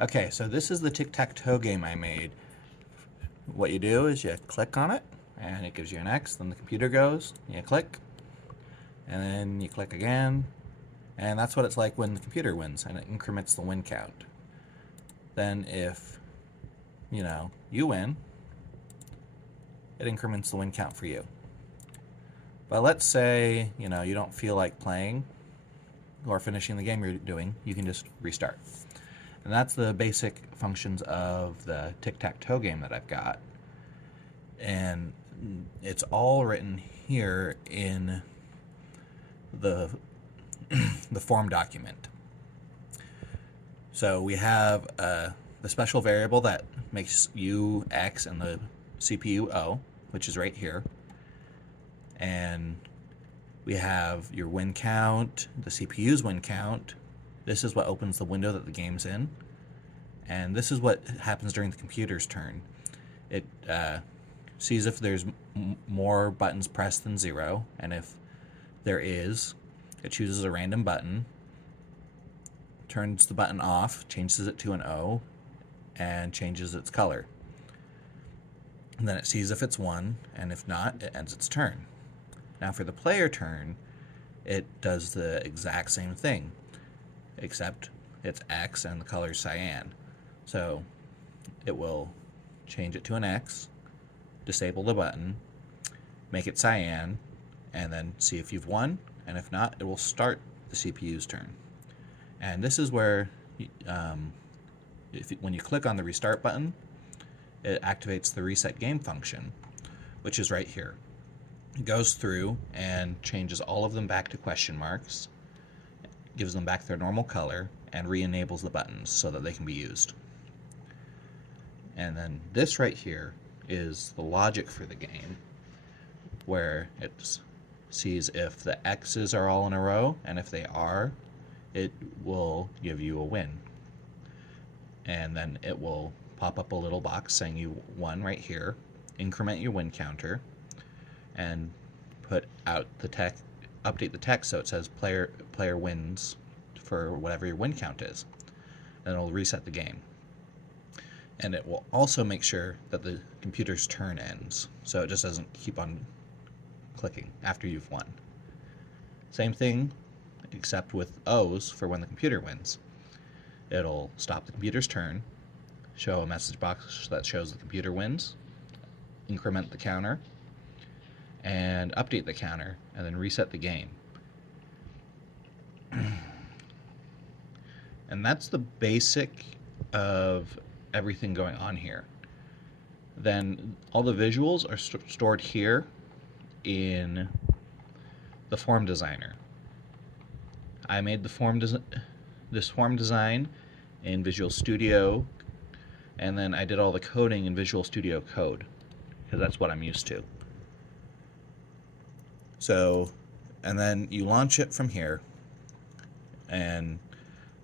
Okay, so this is the tic-tac-toe game I made. What you do is you click on it, and it gives you an X, then the computer goes, you click, and then you click again, and that's what it's like when the computer wins, and it increments the win count. Then if, you win, it increments the win count for you. But let's say, you don't feel like playing or finishing the game you're doing, you can just restart. And that's the basic functions of the tic-tac-toe game that I've got. And it's all written here in the the form document. So we have the special variable that makes U X and the CPU O, which is right here. And we have your win count, the CPU's win count. This is what opens the window that the game's in. And this is what happens during the computer's turn. It sees if there's more buttons pressed than 0, and if there is, it chooses a random button, turns the button off, changes it to an O, and changes its color. And then it sees if it's 1, and if not, it ends its turn. Now for the player turn, it does the exact same thing, except it's X and the color is cyan. So it will change it to an X, disable the button, make it cyan, and then see if you've won, and if not, it will start the CPU's turn. And this is where, when you click on the restart button, it activates the reset game function, which is right here. It goes through and changes all of them back to question marks, gives them back their normal color, and re-enables the buttons so that they can be used. And then this right here is the logic for the game, where it sees if the X's are all in a row, and if they are, it will give you a win. And then it will pop up a little box saying you won right here, increment your win counter, and put out the text, update the text so it says player wins for whatever your win count is. And it'll reset the game. And it will also make sure that the computer's turn ends, so it just doesn't keep on clicking after you've won. Same thing, except with O's for when the computer wins. It'll stop the computer's turn, show a message box that shows the computer wins, increment the counter, and update the counter, and then reset the game. And that's the basic of everything going on here. Then all the visuals are stored here in the form designer. I made the this form design in Visual Studio, and then I did all the coding in Visual Studio Code, because that's what I'm used to. So, and then you launch it from here, and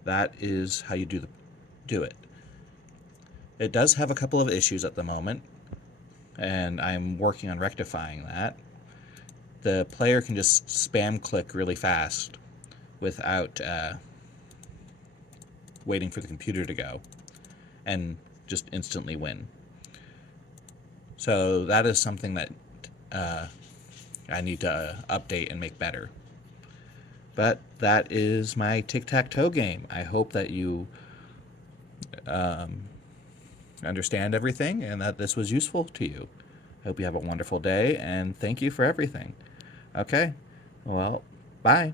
that is how you do it. It does have a couple of issues at the moment, and I'm working on rectifying that. The player can just spam click really fast without waiting for the computer to go, and just instantly win. So that is something that I need to update and make better. But that is my tic-tac-toe game. I hope that you understand everything and that this was useful to you. I hope you have a wonderful day, and thank you for everything. Okay, well, bye.